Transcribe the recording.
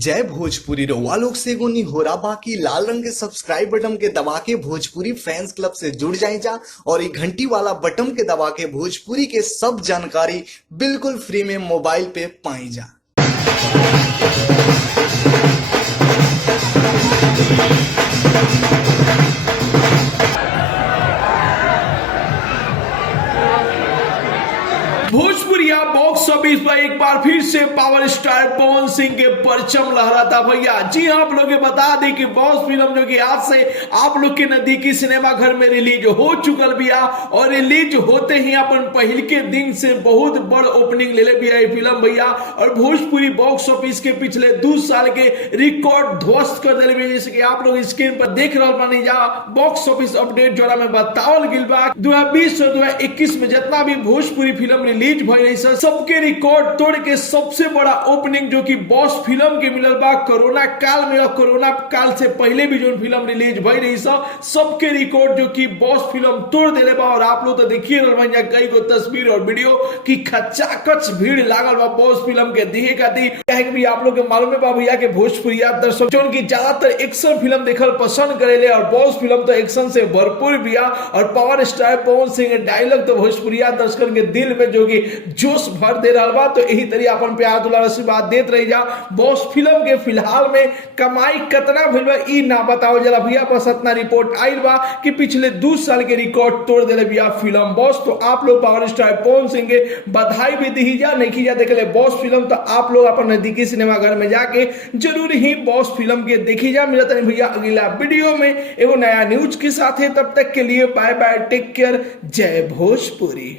जय भोजपुरी रउआ लोग से एगो निहोरा बाकी लाल रंग के सब्सक्राइब बटन के दबा के भोजपुरी फैंस क्लब से जुड़ जाए जा और ये घंटी वाला बटन के दबा के भोजपुरी के सब जानकारी बिल्कुल फ्री में मोबाइल पे पाई जा। भोजपुरिया बॉक्स ऑफिस पर एक बार फिर से पावर स्टार पवन सिंह के परचम लहराता भैया। जी हाँ, आप लोग बता दें कि बॉस फिल्म जो कि आज से आप लोग के नजदीकी सिनेमा घर में रिलीज हो चुकल बिया और रिलीज होते ही अपन पहल के दिन से बहुत बड़ ओपनिंग ले बिया ये फिल्म भैया। और भोजपुरी बॉक्स ऑफिस के पिछले 2 साल के रिकॉर्ड ध्वस्त कर दिले। जैसे कि आप लोग स्क्रीन पर देख रहे बानी जा बॉक्स ऑफिस अपडेट जोड़ा में बतावल गिल बा 2020 और 2021 में जितना भी भोजपुरी फिल्म रिलीज भई रही सबके रिकॉर्ड तोड़ के सबसे बड़ा ओपनिंग जो कि बॉस फिल्म के मिलल बा कोरोना काल में। और कोरोना काल से पहले भी जो फिल्म रिलीज भई रही सबके रिकॉर्ड जो कि बॉस फिल्म तोड़ देले बा। और आप लोग तो देखिए भैया कई गो तस्वीर और वीडियो की खचाखच भीड़ लागल बा बॉस फिल्म के देखे खातिर। भी आप लोग के मालूम है भैया के भोजपुरिया दर्शक जो की ज्यादातर एक्शन फिल्म देखल पसंद करेले और बॉस फिल्म तो एक्शन से भरपूर बिया। और power star Pawan Singh dialogue तो भोजपुरिया दर्शकन के दिल में जो कि जोश भर दे रहा बा। तो यही तरी अपन प्यार दुलार आशीर्वाद देत रही जा। बॉस फिल्म के फिलहाल में कमाई कितना भइल बा ई ना बताओ जरा भैया, बस इतना रिपोर्ट आइल बा कि पिछले 2 साल के रिकॉर्ड तोड़ देले बिया फिल्म बॉस। तो आप लोग पावर स्टार पवन सिंह के बधाई भी दी जा। नहीं जा देख ले बॉस फिल्म तो आप लोग अपन नजदीकी सिनेमा घर में जाके जरूर ही बॉस फिल्म के देखी जा। मिलता है भैया अगला वीडियो में एगो नया न्यूज के साथ है, तब तक के लिए बाय बाय, टेक केयर, जय भोजपुरी।